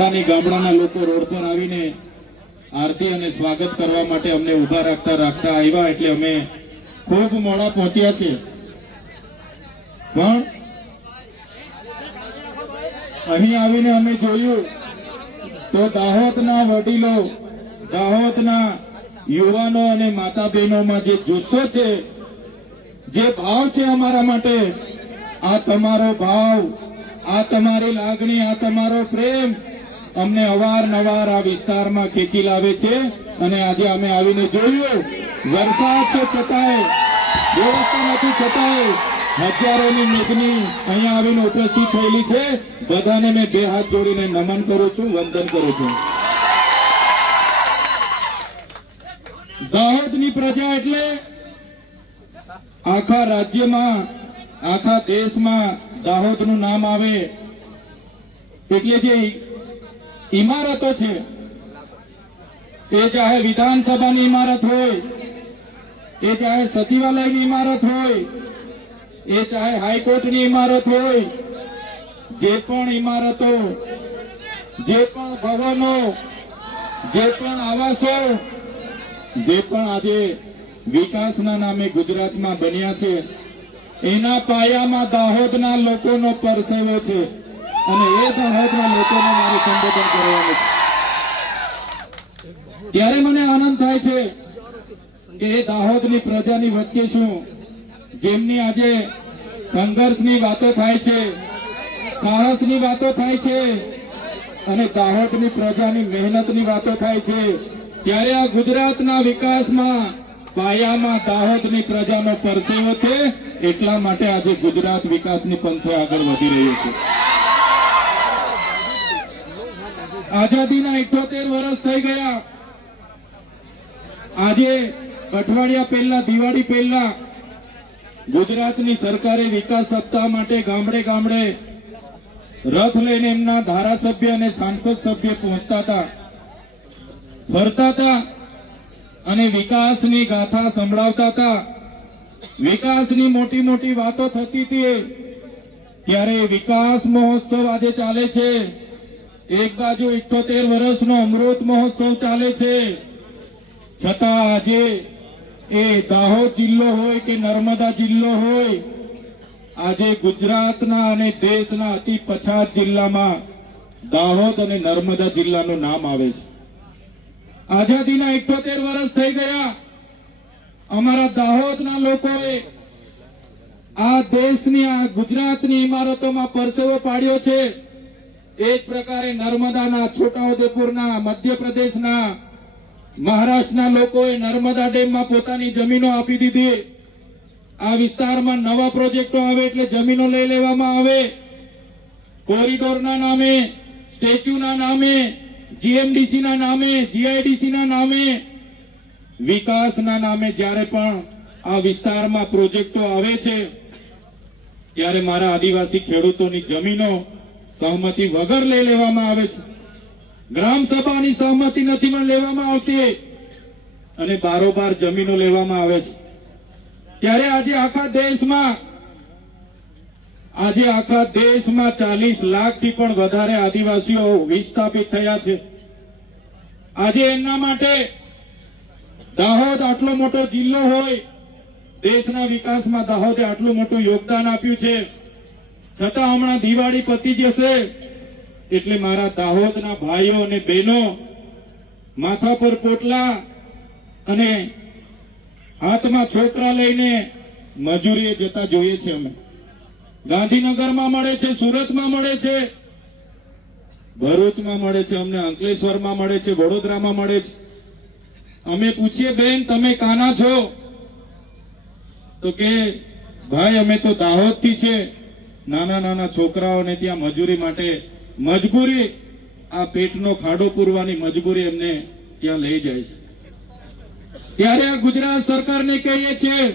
પોતાની ગામડાના લોકો રોડ પર આવીને આરતી અને સ્વાગત કરવા માટે અમને ઊભા રાખતા રાખતા આવ્યા એટલે અમે ખૂબ મોડા પહોંચ્યા છીએ. પણ અહીં આવીને અમે જોયું તો દાહોદના વડીલો, દાહોદના યુવાનો અને માતા બહેનોમાં જે જુસ્સો છે, જે ભાવ છે અમારા માટે, આ તમારો ભાવ, આ તમારી લાગણી, આ તમારો પ્રેમ અમને અવારનવાર આ વિસ્તારમાં ખેંચી લાવે છે અને આજે અમે આવીને જોયું, વરસાદ છે છતાંય, વ્યવસ્થા નથી છતાંય, હજારોની મેદની અહીંયા આવીને ઉપસ્થિત થયેલી છે. બધાને મેં બે હાથ જોડીને નમન કરું છું, વંદન કરું છું. દાહોદની પ્રજા એટલે આખા રાજ્યમાં, આખા દેશમાં દાહોદનું નામ આવે. એટલે જે ઇમારતો છે. એ ચાહે વિધાનસભાની ઇમારત હોય, એ ચાહે સચિવાલયની ઇમારત હોય, એ ચાહે હાઈકોર્ટની ઇમારત હોય, જે પણ ઇમારતો, જે પણ ભવનો, જે પણ આવાસો, જે પણ આજે વિકાસના નામે ગુજરાતમાં બન્યા છે, એના પાયામાં દાહોદના લોકોનો પરસેવો છે. અને એ દાહોદના લોકોને મારું સંબોધન કરવાનું છે. ત્યારે મને આનંદ થાય છે કે એ દાહોદની પ્રજાની વચ્ચે છું, જેમની આજે સંઘર્ષની વાતો થાય છે, સાહસની વાતો થાય છે, અને દાહોદની પ્રજાની મહેનતની વાતો થાય છે. ત્યારે આ ગુજરાતના વિકાસમાં પાયામાં દાહોદની પ્રજાનો પરસેવો છે, એટલા માટે આજે ગુજરાત વિકાસની પંથે આગળ વધી રહ્યું છે. આઝાદીના ઇઠોતેર વર્ષ થઈ ગયા. આજે અઠવાડિયા પહેલા, દિવાળી પહેલા ગુજરાતની સરકારે વિકાસ સપ્તાહ માટે ગામડે ગામડે રથ લઈને એમના ધારાસભ્ય અને સાંસદ સભ્ય પહોંચતા હતા. ફરતા હતા અને વિકાસની ગાથા સંભળાવતા હતા. વિકાસની મોટી મોટી વાતો થતી હતી ત્યારે વિકાસ મહોત્સવ આજે ચાલે છે. એક બાજુ ઇઠોતેર વર્ષનો અમૃત મહોત્સવ ચાલે છે. છતાં આજે એ દાહોદ જિલ્લો હોય કે નર્મદા જિલ્લો હોય, આજે ગુજરાતના અને દેશના અતિ પછાત જિલ્લામાં દાહોદ અને નર્મદા જિલ્લાનું નામ આવે છે. આઝાદીના ઇઠોતેર વર્ષ થઈ ગયા. અમારા દાહોદના લોકોએ આ દેશની, આ ગુજરાતની ઇમારતોમાં પરસેવો પાડ્યો છે. એ જ પ્રકારે નર્મદાના છોટાઉદેપુરના મધ્યપ્રદેશના મહારાષ્ટ્રના લોકોએ નર્મદા ડેમમાં પોતાની જમીનો આપી દીધી. આ વિસ્તારમાં નવા પ્રોજેક્ટો આવે એટલે જમીનો લઈ લેવામાં આવે. કોરિડોરના નામે, સ્ટેચ્યુના નામે, જીએમડીસીના નામે જીઆઈડીસી ના નામે, વિકાસના નામે જ્યારે પણ આ વિસ્તારમાં પ્રોજેક્ટો આવે છે, ત્યારે મારા આદિવાસી ખેડૂતોની જમીનો સહમતિ વગર લઈ લેવામાં આવે છે. ગ્રામ સભાની સહમતિ નથી પણ લેવામાં આવતી. અને બારોબાર જમીનો લેવામાં આવે છે. ત્યારે આજે આખા દેશમાં, આજે આખા દેશમાં ચાલીસ લાખથી પણ વધારે આદિવાસીઓ વિસ્થાપિત થયા છે. આજે એમના માટે દાહોદ આટલો મોટો જિલ્લો હોય, દેશના વિકાસમાં દાહોદે આટલું મોટું યોગદાન આપ્યું છે. છતાં હમણાં દિવાળી પતી જશે એટલે મારા દાહોદના ભાઈઓ અને બહેનો માથા પર પોટલા અને હાથમાં છોકરા લઈને મજૂરીએ જતા જોઈએ છે અમે. ગાંધીનગરમાં મળે છે, સુરતમાં મળે છે, ભરૂચમાં મળે છે, અમને અંકલેશ્વરમાં મળે છે, વડોદરામાં મળે છે. અમે પૂછીએ, બેન, તમે કાના છો? તો કે, ભાઈ, અમે તો દાહોદથી છે. નાના નાના છોકરાઓને ત્યાં મજૂરી માટે મજબૂરી આ પેટનો ખાડો પૂરવાની મજબૂરી એમને ત્યાં લઈ જાય છે. ત્યારે આ ગુજરાત સરકારને કહીએ છીએ,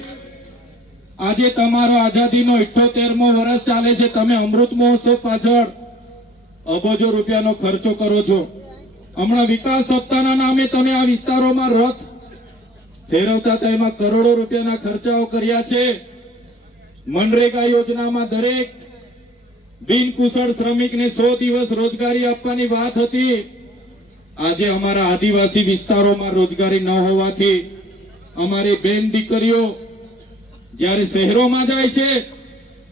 આજે તમારો આઝાદીનો ઇઠ્ઠોતેરમો વર્ષ ચાલે છે. તમે અમૃત મહોત્સવ પાછળ અબજો રૂપિયાનો ખર્ચો કરો છો. હમણાં વિકાસ સપ્તાહના નામે તમે આ વિસ્તારોમાં રથ ફેરવતા તેમાં કરોડો રૂપિયાના ખર્ચાઓ કર્યા છે. મનરેગા યોજનામાં દરેક બિનકુશળ શ્રમિકને સો દિવસ રોજગારી આપવાની વાત હતી. આજે અમારા આદિવાસી વિસ્તારોમાં રોજગારી ન હોવાથી અમારી બેન દીકરીઓ જ્યારે શહેરોમાં જાય છે,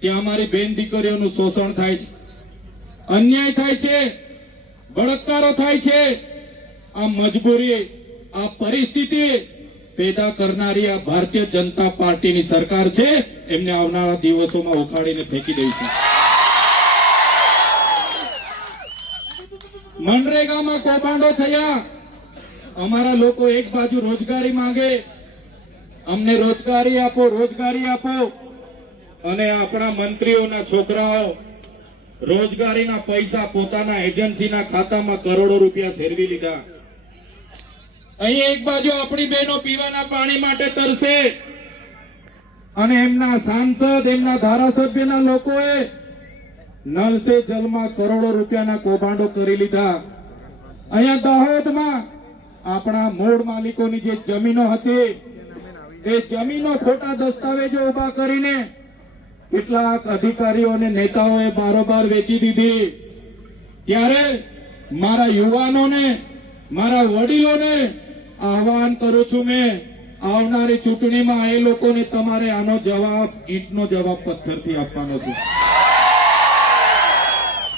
ત્યાં અમારી બેન દીકરીઓનું શોષણ થાય છે. અન્યાય થાય છે, બળાત્કારો થાય છે. આ મજબૂરી, આ પરિસ્થિતિ પેદા કરનારી આ ભારતીય જનતા પાર્ટીની સરકાર છે. એમને આવનારા દિવસોમાં ઉખાડીને ફેંકી દઈશું. મનરેગામાં કૌભાંડો થયા. અમારા લોકો એક બાજુ રોજગારી માંગે. અમને રોજગારી આપો રોજગારી આપો. અને આપણા મંત્રીઓના છોકરાઓ રોજગારીના પૈસા પોતાના એજન્સીના ખાતામાં કરોડો રૂપિયા સેરવી લીધા. અહીં એક બાજુ આપણી બહેનો પીવાના પાણી માટે તરસે અને એમના સાંસદ, એમના ધારાસભ્યના લોકોએ નલ સે જલમાં કરોડો રૂપિયાના કૌભાંડો કરી લીધા. અહીંયા દાહોદમાં આપણા મૂળ માલિકોની જે જમીનો હતી, એ જમીનો ખોટા દસ્તાવેજો ઊભા કરીને કેટલાક અધિકારીઓ અને નેતાઓએ બારોબાર વેચી દીધી. ત્યારે મારા યુવાનોને, મારા વડીલોને આહવાન કરું છું મેં આવનારી ચૂંટણીમાં એ લોકોને તમારે આનો જવાબ, ઈંટનો જવાબ પથ્થરથી આપવાનો છે.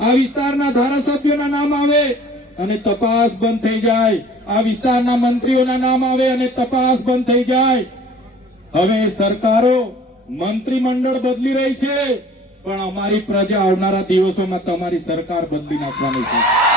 આ વિસ્તારના ધારાસભ્યોના નામ આવે અને તપાસ બંધ થઈ જાય. આ વિસ્તારના મંત્રીઓના નામ આવે અને તપાસ બંધ થઈ જાય. હવે સરકારો, મંત્રીમંડળ બદલી રહી છે. પણ અમારી પ્રજા આવનારા દિવસોમાં તમારી સરકાર બદલી નાખવાની છે.